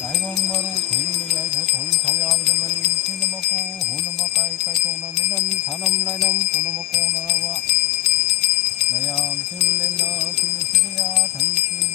đại con mơ thủy như vậy thể thượng thọ ao cho mình khi nó mơ cô hụ nó mơ cây cây tu nó mấy năm thả năm lai năm phụ nó mơ cô nó wa này xin lên nó xin xin ya thành xin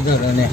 sudah lah nih.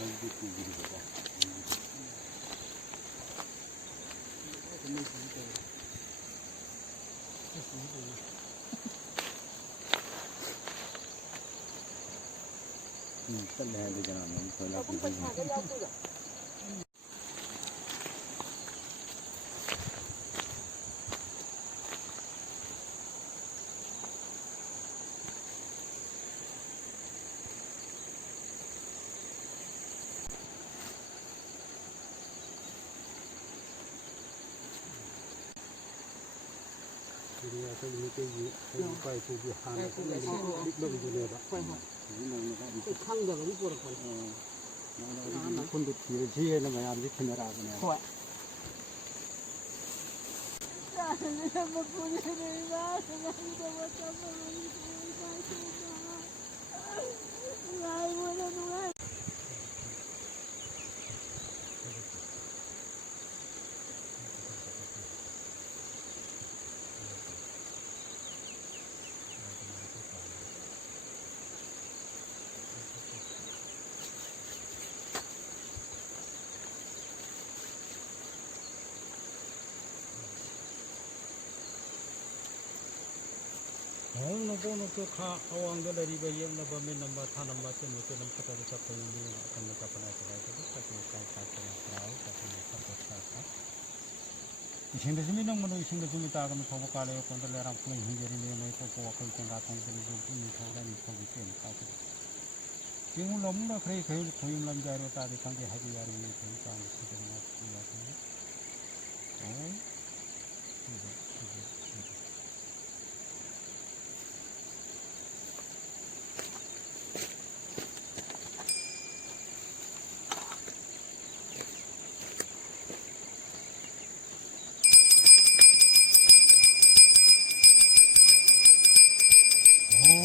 여기 고기를 보자. 잘라야 되잖아. 너무 덜 나쁘지. 우리가 저기 이렇게 과에 고기 하나 넣어주네요. 상자가 못 보러 근데 뒤에 뒤에는 왜 안 지키느라 그냥. Hong no bono to kha awang de ri ba yem na ba min number tha number se mo te nam pata sa pa yin ni kan ka pana sa ba ta ta ko ka ka ka rao ta ta ta ta ta ta ising de mi nang mo ising de mi ta ka mo ko ka le ko de ram ko hi ge ri ne ne ko ko ka ka tong de ju ni ko ga ni ko gi ken ka ko jing lom na khre khre ko yim lam ja ro ta de khang ge ha ji ya ri ne ko ka ni si de na ya ta oh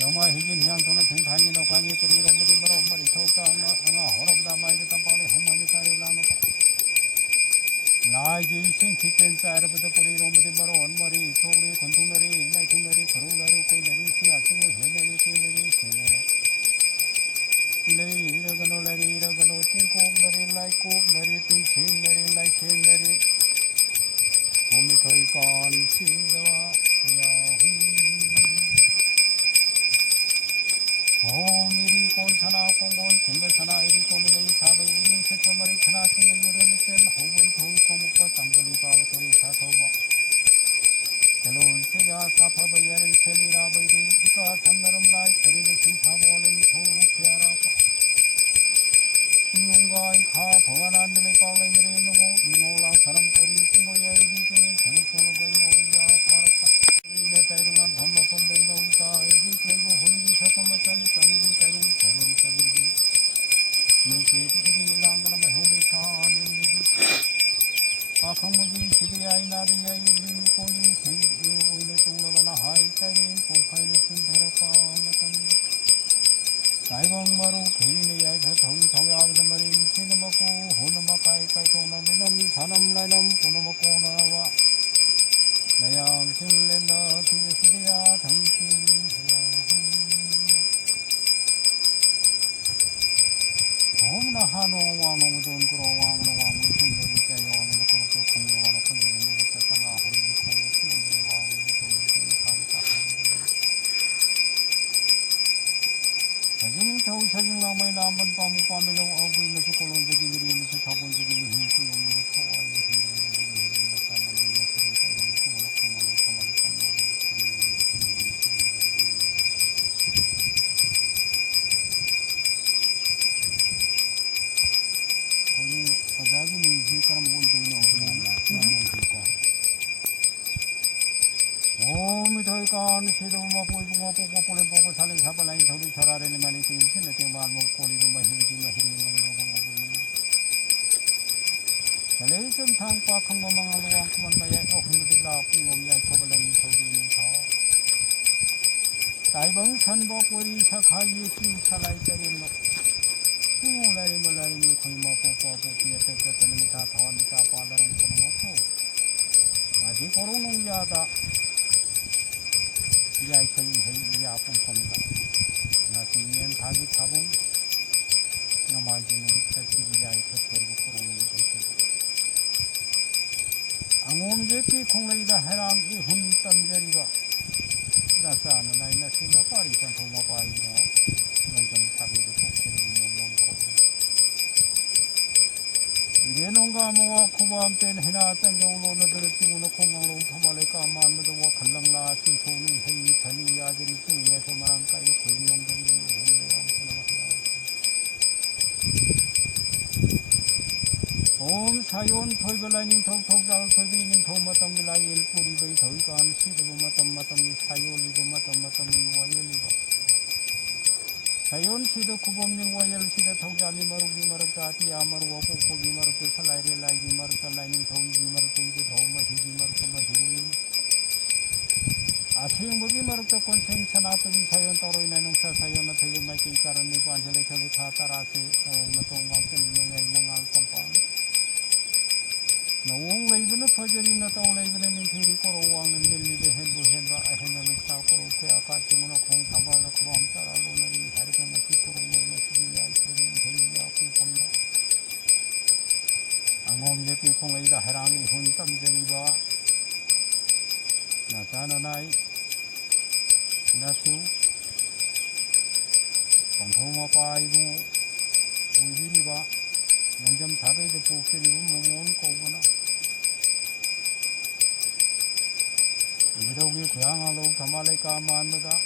영화 희진 희양 돈을 빙상이 너 관이 뿌리 롬버디 머로 머리 토까 엉아 호로보다 마이드 땀방에 홍만이 까리 라노다 나이지 이생 기pen 짜르부터 뿌리 롬버디 머로 원머리 토리 건통머리 나이통머리 거루머리 꼬이머리 시야 중고 해머리 꼬이머리 세머리 레리 이러거노 띵꽁머리 라이꽁머리 띵칭머리 라이체머리 몸이 더이건 시대와 오미리 곤사나 공곤 쟁글사나 이리 꼬미레이 사베 이린 세토머리 차나 팅글 유르니 셀 호구이 도이 꼬목과 짱돌이 바바토리 사토와 셀로이 세자 사파바 야를 셀리라 버이리 이까 산나름 라이 세리를 심사보는 토피아라고 인용가이 카 버가나 늘레 빠울레 늘레 누고 인오랑 사람 꼬리 띵고 야리기 중에 정성을 베이노이야 파라카 내 딸중한 덤먹건 베이노이다 에기 그리고 혼기 셔코마 짠 짠이기 짜린 저런 짜리기 눈시들이 랑그라마 형비사 nendi기 아강무기 시기야이 나리야이 우리 꼬니 생기 오일레 똥라가나 하이 짜린 꽁파이네 순대라까 마찬가지 나이광마루 개인의 야이사 더위 더위 아버지 말이 미치는 먹고 호는 막가이 까이 똥나미는 사람 라이는 보는 먹고 나와 나야 실렌다 기시대야 당신이야 너무나 한호 왕홍 돈 끌어 왕홍 왕홍 손들이 때 영원히도 그렇게 공룡하나 손들이 내렸다 나 허리를 공룡 손들이 왕홍 손들이 가니까 사진은 겨우 사진 남아이 남번 빠무 빠밀라고 어부인에서 꼴론적인 일이면서 자본적인 힘을 끌어오는 거 타와이 세도마 보이고 보고 보는 보고 사는 사발라인 더리 잘하려는 말이 그 인터넷에 말 먹고 리고 마히리지 마히리 먹는 거 잘해 좀 당과 강범망하고 왕구만 마야 어흥들 나쁜 놈야 거발라니 더리는 더 다이방 산보 꼬리 사카이 킹 살아이 때리는 거 흉올라리 몰라리니 거의 뭐 뽀뽀하고 그냥 때때는 다 다원니까 빠다랑 보는 거고 아직 고롱농자다 야이 거의 야뽕 겁니다 나중엔 닭이 타봉 나마이지는 흑사식이 야이 거리고 고롱농이 있습니다 앙옴제피 콩레이다 해랑 이훈 땀자리가 나사는 나이나 스나 빠리산 도마 빠이노 농점 사비도 폭스를 몸은 거고 이래농가 모아 코바암 땐 해나 땡겨올로 너들을 찍어놓고 공강로 파말레까 만무도와 갈랑나 신소는 헤이 편이 야들이 중에서 말한까이 고인농점이 혼내야 옴 사yon 토이벌라님 톡톡잘 토비님 토마tam밀라 일뿌리의 더이간 시드부마tam마tam이 사요리부마tam마tam이 와열리고 사yon 시드 구범님 와열 시드 톡잘리 마루기 마루까티 야마루와 뽁뽁이 마루크 살라이리 라이기 마루카 라이닝 토이기 마루크 이기 더우마 히기 마루카 마히리 아세용무기 마루카 권생 사나토비 사yon 따로이나 농사 사yon 나토기 마이키 이까라니 관절에 털이 다 따라세 나똥 왕전 있는 있는 알깜빵 나옹 레이브는 퍼즐이나 떠 레이브는 인테리 꼬로왕은 닐리드 헨부 헨바 아헤나는 사꼬로 페아카 주문아 공 담발나 구함 따라 로너리 하리가나 기꼬로 모나 시리야 이프린 데이야 꿀감다 앙홈 예삐 콩레이다 해랑이 훈 땀쟁이바 나타나나이 나수 공통마 빠이고 우리리바 영점 다베이드 복스리고 몸은 꼬구나 이러기 고향하로 담말레까 만나다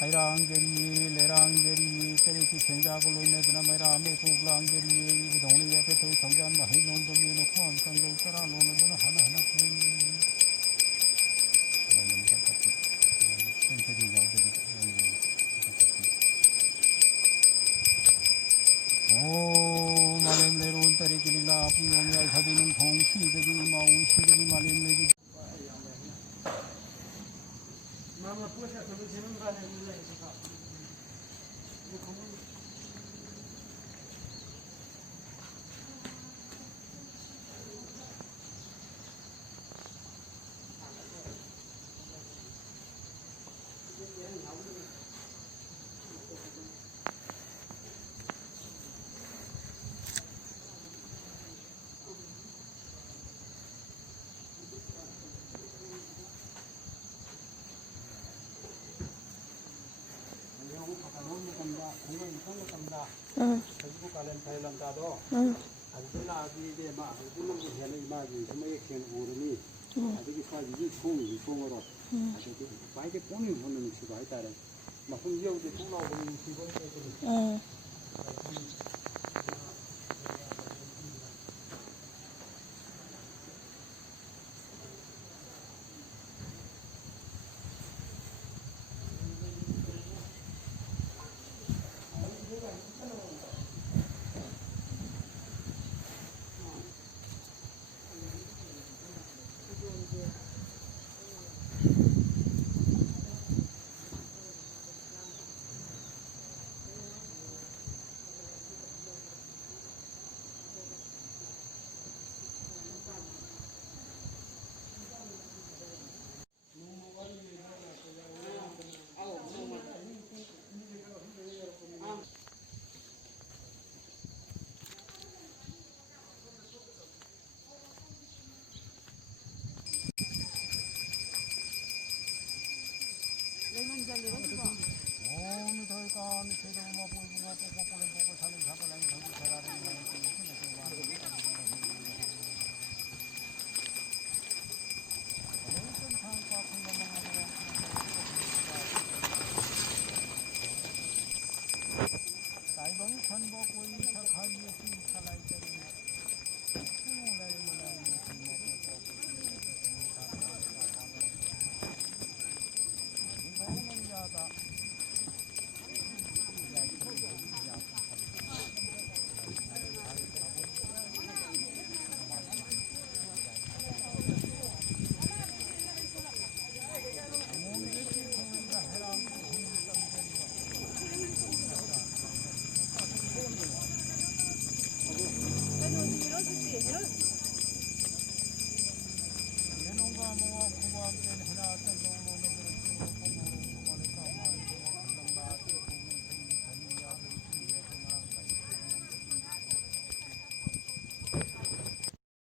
하이랑제리 레랑제리 때리기 전작으로 인해서 메라메 고글랑제리 동네 옆에 또 정전 마히 농dom이 놓고 엄청을 따라 노는 거는 하나하나 그런 센터리 나오게 오 말렘 내려온 딸이 길이라 부용이야 사비는 동시들이 마운 시들이 말렘 내리 마마 뿌샤 그거 지는 거 아니야 Facebook kalian Thailand tado. Aduna abi de ma aduna ko hena imagi semai ken uruni. Adigi sa ji songoro. Adigi bai de poni hono si bai tare. Ma hum yau de tula ko ni si gon ko. 옴 돌간 세도마 보이고 보고 보고 사는 사발라인 더리 잘하는 말이 그 인터넷에 말 다이방 산보 꼬리 사카이에